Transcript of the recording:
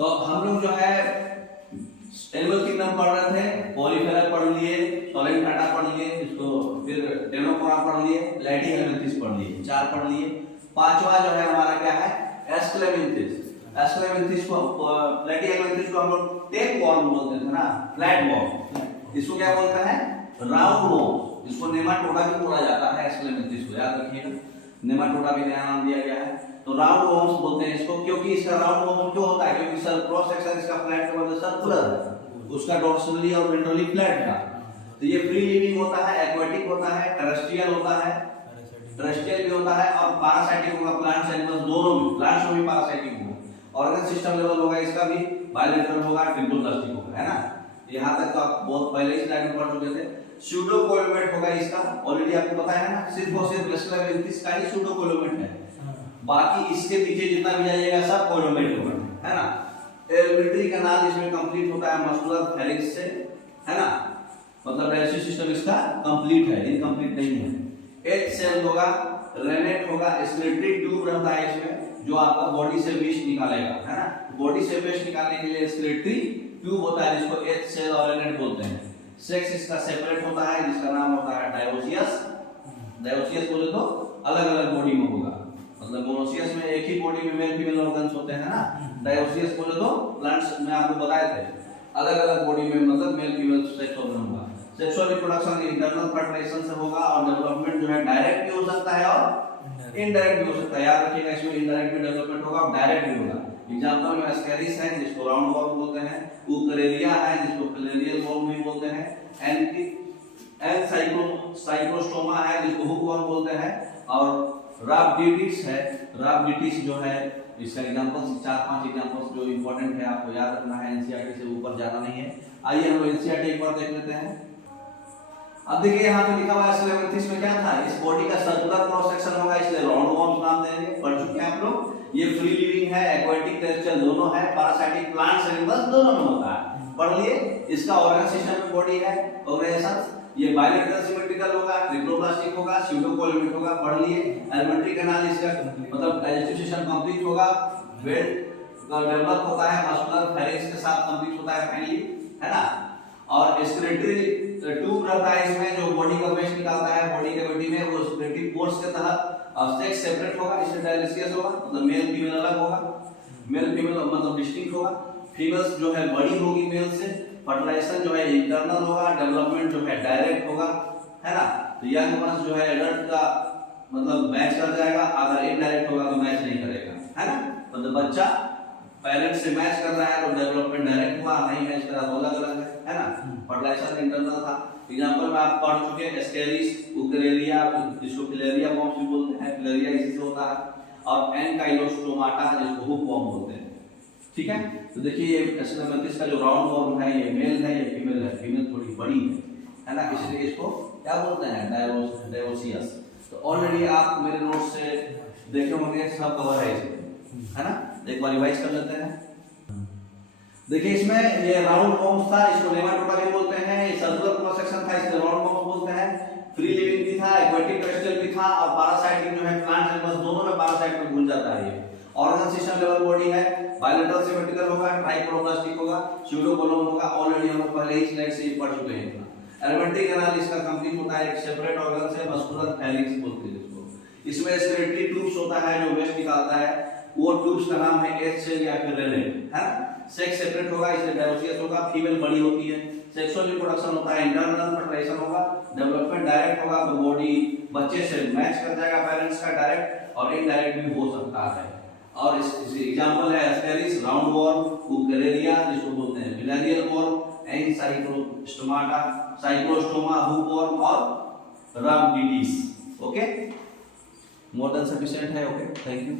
तो हम लोग जो है एनिमल किंगडम पढ़ रहे थे, पॉलीफेरा पढ़ लिए, सोलेंटाटा पढ़ लिए, इसको फिर टेनोफोरा पढ़ लिए, लैटिहेल्मिंथिस पढ़ लिए, 4 पढ़ लिए। पांचवा जो है हमारा क्या है, एस्क्लेमिंथिस। एस्क्लेमिंथिस को लैटिहेल्मिंथिस को हम लोग टेप वॉर्म बोलते थे ना, फ्लैट वॉर्म। इसको क्या बोलते हैं, राउंड वॉर्म। इसको नेमाटोडा भी बोला जाता है एस्क्लेमिंथिस को, याद रखिएगा, नेमाटोडा भी नया नाम दिया गया है। तो राउंड वॉर्म्स बोलते हैं इसको, क्योंकि इसका राउंड वॉर्म क्यों होता है, क्योंकि सर क्रॉस सेक्शन इसका फ्लैट का मतलब सर्कुलर है, उसका डॉर्सली और वेंट्रली फ्लैट था। तो ये फ्री लिविंग होता है, एक्वाटिक होता है, टेरेस्ट्रियल होता है, टेरेस्ट्रियल भी होता है और पैरासाइटिक होगा, प्लांट्स एनिमल्स दोनों में, प्लांट्स में भी पैरासाइटिक होगा। ऑर्गन सिस्टम लेवल होगा इसका भी, बायलेटरल होगा, ट्रिपल प्लास्टिक होगा, है ना। यहां तक तो आप बहुत पहले ही स्लाइड में पढ़ चुके थे। स्यूडोकोलोमेट होगा इसका, ऑलरेडी आपको पता है ना, सिर्फ और सिर्फ एस्क्लेमिंथिस का ही स्यूडोकोलोमेट है, बाकी इसके पीछे जितना भी जाइएगा सब कोलोमेट होगा, है ना। एलिमेंट्री कैनाल इसमें कंप्लीट होता है मस्कुलर फेरिंक्स से, है ना, मतलब डाइजेस्टिव सिस्टम इसका कंप्लीट है, इनकम्प्लीट नहीं है। 8 सेल होगा, रेनेट होगा, एक्सक्रीटरी ट्यूब रहता है इसमें जो आपका बॉडी से वेस्ट निकालेगा, है ना। बॉडी से वेस्ट निकालने के लिए एक्सक्रीटरी ट्यूब होता है जिसको 8 सेल और रेनेट बोलते हैं। सेक्स इसका सेपरेट होता है जिसका नाम होता है डायोसियस। डायोसियस बोले तो अलग अलग बॉडी में होगा, मतलब मोनोसियस में एक ही बॉडी में मेल फीमेल ऑर्गन्स होते हैं ना, डायोसियस बोले तो प्लांट्स में आपको बताए थे अलग अलग बॉडी में मतलब मेल फीमेल सेक्स ऑर्गन होगा। सेक्सुअल रिप्रोडक्शन इंटरनल फर्टिलाइजेशन से होगा और डेवलपमेंट जो है डायरेक्ट भी हो सकता है और इनडायरेक्ट भी हो सकता है, याद रखिएगा इसमें इनडायरेक्ट भी डेवलपमेंट होगा और डायरेक्ट भी होगा। एग्जांपल में एस्केरिस है जिसको राउंड वॉर्म बोलते हैं, यूकरेलिया है जिसको फिलेरियल वॉर्म भी बोलते हैं, एन साइक्लोस्टोमा है जिसको हुक वॉर्म बोलते हैं, और राब्डिटिस है। राब्डिटिस जो है इसका एग्जांपल्स 4-5 एग्जांपल्स जो इंपॉर्टेंट है आपको याद रखना है, एनसीईआरटी से ऊपर जाना नहीं है। आइए हम एनसीईआरटी एक बार देख लेते हैं। अब देखिए यहाँ पे लिखा हुआ है एस्क्लेमिंथिस में क्या था, इस बॉडी का सर्कुलर क्रॉस सेक्शन होगा इसलिए राउंड वॉर्म्स नाम देंगे, पढ़ चुके हैं आप लोग। ये फ्री लिविंग है, एक्वाटिक टेरेस्ट्रियल दोनों है, पैरासाइटिक प्लांट्स एनिमल्स दोनों में होता है, पढ़ लिए। इसका ऑर्गन सिस्टम में बॉडी है, ऑर्गेनाइजेशन ये बायलेटरल सिमेट्रिकल होगा, ट्रिप्लोप्लास्टिक होगा, स्यूडोकोलोमेट होगा, पढ़ लिए। एलिमेंट्री कैनाल इसका मतलब डाइजेस्टिव सिस्टम कंप्लीट होगा, वेट डेवलप होता है मस्कुलर फेरिंक्स के साथ कंप्लीट होता है फाइनली, है ना। और एक्सक्रीटरी ट्यूब रहता है इसमें जो बॉडी का वेस्ट निकालता है बॉडी कैविटी में, वो एक्सक्रीटरी पोर्स के तहत। और सेक्स सेपरेट होगा, इसमें डायलिसिस होगा, मतलब मेल फीमेल अलग होगा, मेल फीमेल मतलब डिस्टिंक्ट होगा। फीमेल्स जो है बड़ी होगी मेल से, फर्टिलाइजेशन जो है इंटरनल होगा, डेवलपमेंट जो है डायरेक्ट होगा, है ना। तो यंग वंस जो है एडल्ट का मतलब मैच कर जाएगा, अगर इनडायरेक्ट होगा तो मैच नहीं करेगा, है ना। मतलब बच्चा पेरेंट से मैच कर रहा है तो डेवलपमेंट डायरेक्ट हुआ, नहीं मैच करा तो अलग अलग है ना। फर्टिलाइजेशन इंटरनल था। एग्जांपल में आप पढ़ चुके हैं एस्केरिस, यूकरेलिया जिसको फिलेरिया वॉर्म्स भी बोलते हैं, फिलेरिया इसी से होता है, और एनकाइलोस्टोमाटा जिसको हुक वॉर्म बोलते हैं, ठीक है। तो देखिए ये एस्क्लेमिंथिस का जो राउंड वॉर्म है ये मेल है, ये फीमेल है, फीमेल थोड़ी बड़ी है ना, इसलिए इसको क्या बोलते हैं, डायोसियस। तो ऑलरेडी आप मेरे नोट से देखे होंगे, सब कवर है इसमें, है ना। एक बार रिवाइज कर लेते हैं। देखिए इसमें ये राउंड वॉर्म्स था, इसको नेमाटोडा भी बोलते हैं, ये सर्कुलर क्रॉस सेक्शन था इसको राउंड वॉर्म्स बोलते हैं। फ्री लिविंग भी था, एक्वाटिक टेरेस्ट्रियल भी था, और पैरासाइटिक जो है प्लांट्स एनिमल्स दोनों में पैरासाइट में घुल जाता है ये। ऑर्गन सिस्टम लेवल बॉडी है, बायलेटरल सिमेट्रिकल होगा, ट्राइप्लोप्लास्टिक होगा, स्यूडोकोलोम होगा, ऑलरेडी हम लोग पहले ही स्लाइड से ये पढ़ चुके हैं। एलिमेंट्री कैनाल इसका कंप्लीट होता है एक सेपरेट ऑर्गन से, मस्कुलर फेरिंक्स बोलते हैं इसको। इसमें एक्सक्रीटरी ट्यूब्स होता है जो वेस्ट निकालता है, वो ट्यूब्स का नाम है 8 सेल या फिर रेनेट, है ना। सेक्स सेपरेट होगा इसलिए डायोसियस होगा, फीमेल बड़ी होती है। सेक्सुअल रिप्रोडक्शन होता है, इंटरनल फर्टिलाइजेशन होगा, डेवलपमेंट डायरेक्ट होगा, तो बॉडी बच्चे से मैच कर जाएगा पेरेंट्स का डायरेक्ट, और इनडायरेक्ट भी हो सकता है। और इस एग्जांपल है एस्केरिस, राउंड वॉर्म, यूकरेलिया जिसको बोलते हैं filarial worm, and cyclostomata, cyclostoma, hookworm और rhabditis. Okay, more than sufficient है। Okay, thank you.